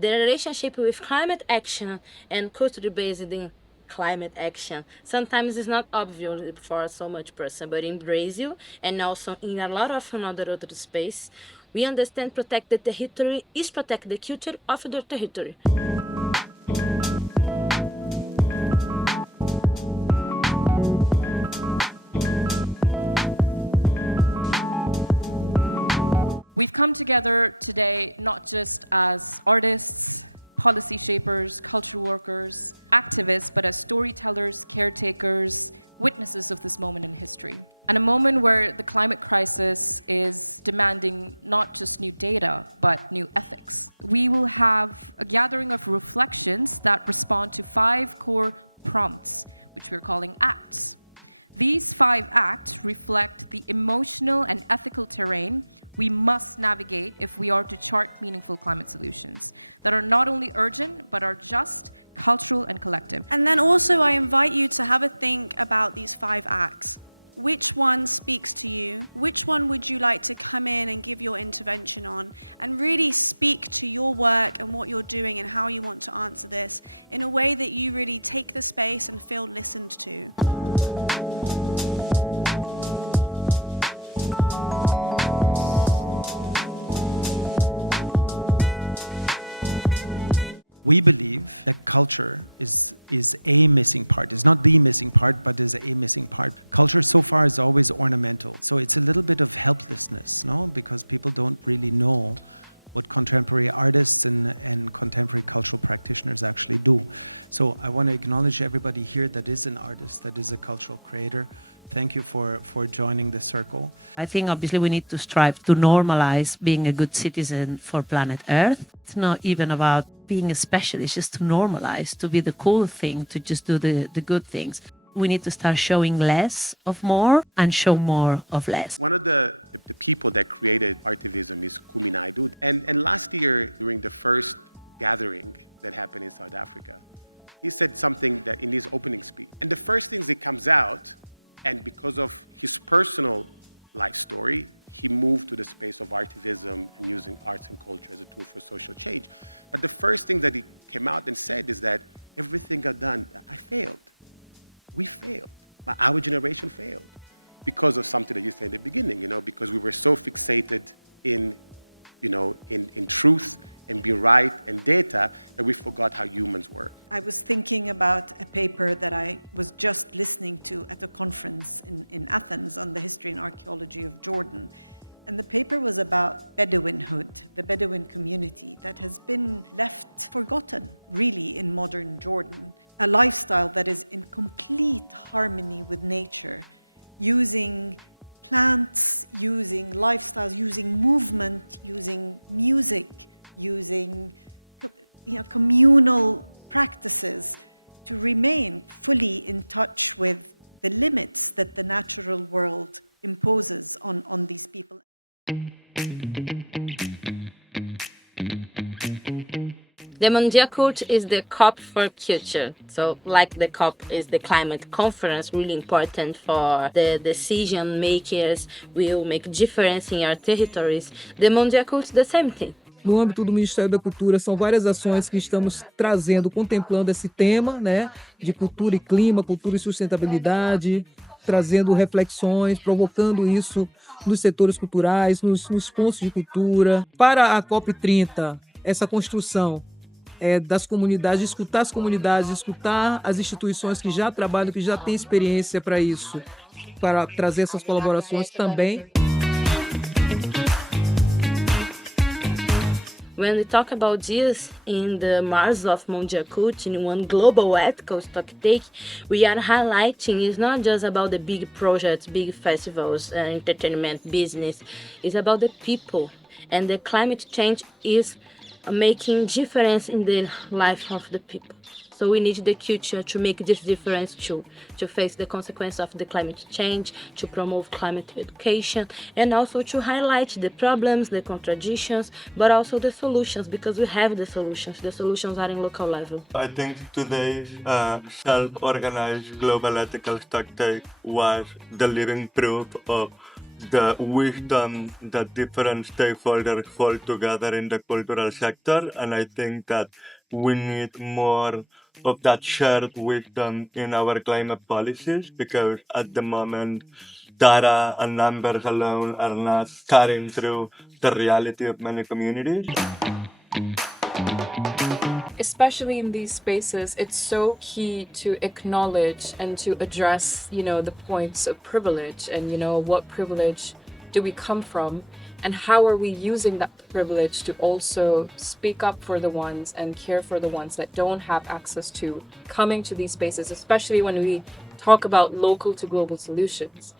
The relationship with climate action and culture based in climate action sometimes is not obvious for so much person, but in Brazil and also in a lot of other space, we understand protect the territory is protect the culture of the territory. We've come together today not just as artists, policy shapers, cultural workers, activists, but as storytellers, caretakers, witnesses of this moment in history. And a moment where the climate crisis is demanding not just new data, but new ethics. We will have a gathering of reflections that respond to 5 core prompts, which we're calling acts. These 5 acts reflect the emotional and ethical terrain we must navigate if we are to chart meaningful climate solutions that are not only urgent, but are just, cultural, and collective. And then also I invite you to have a think about these 5 acts. Which one speaks to you? Which one would you like to come in and give your intervention on and really speak to your work and what you're doing and how you want to answer this in a way that you really take the space and feel listened to? We believe that culture is a missing part. It's not the missing part, but is a missing part. Culture so far is always ornamental. So it's a little bit of helplessness, no? Because people don't really know what contemporary artists and contemporary cultural practitioners actually do. So I want to acknowledge everybody here that is an artist, that is a cultural creator. Thank you for joining the circle. I think obviously we need to strive to normalize being a good citizen for planet Earth. It's not even about being a specialist, just to normalize, to be the cool thing, to just do the good things. We need to start showing less of more and show more of less. One of the people that created Artivism is Kumi Naidoo. And last year, during the first gathering that happened in South Africa, he said something that in his opening speech. And the first things that comes out, and because of his personal life story, he moved to the space of artivism and using arts and culture as a tool for social change. But the first thing that he came out and said is that everything I've done, I failed. We failed. Our generation failed because of something that you said in the beginning, because we were so fixated in truth and be right and data that we forgot how humans work. I was thinking about a paper that I was just listening to at a conference in Athens on the history and archaeology of Jordan. And the paper was about Bedouinhood, the Bedouin community that has been left forgotten, really, in modern Jordan. A lifestyle that is in complete harmony with nature, using plants, using lifestyles, using movement, using music, using communal practices to remain fully in touch with the limits that the natural world imposes on these people. The Mondial Cult is the COP for culture. So like the COP is the climate conference, really important for the decision makers, will make difference in our territories. The Mondial Cult is the same thing. No âmbito do Ministério da Cultura, são várias ações que estamos trazendo, contemplando esse tema, né, de cultura e clima, cultura e sustentabilidade, trazendo reflexões, provocando isso nos setores culturais, nos pontos de cultura. Para a COP30, essa construção das comunidades, escutar as comunidades, escutar as instituições que já trabalham, que já têm experiência para isso, para trazer essas colaborações também. When we talk about this in the Mars of Mondial Cult, in one global ethical Stocktake, we are highlighting it's not just about the big projects, big festivals, entertainment, business. It's about the people. And the climate change is making difference in the life of the people. So we need the culture to make this difference too, to face the consequence of the climate change, to promote climate education, and also to highlight the problems, the contradictions, but also the solutions, because we have the solutions. The solutions are in local level. I think today's self-organized global ethical Stocktake was the living proof of the wisdom that different stakeholders hold together in the cultural sector. And I think that we need more of that shared wisdom in our climate policies, because at the moment, data and numbers alone are not cutting through the reality of many communities. Especially in these spaces, it's so key to acknowledge and to address, the points of privilege and, what privilege do we come from and how are we using that privilege to also speak up for the ones and care for the ones that don't have access to coming to these spaces, especially when we talk about local to global solutions.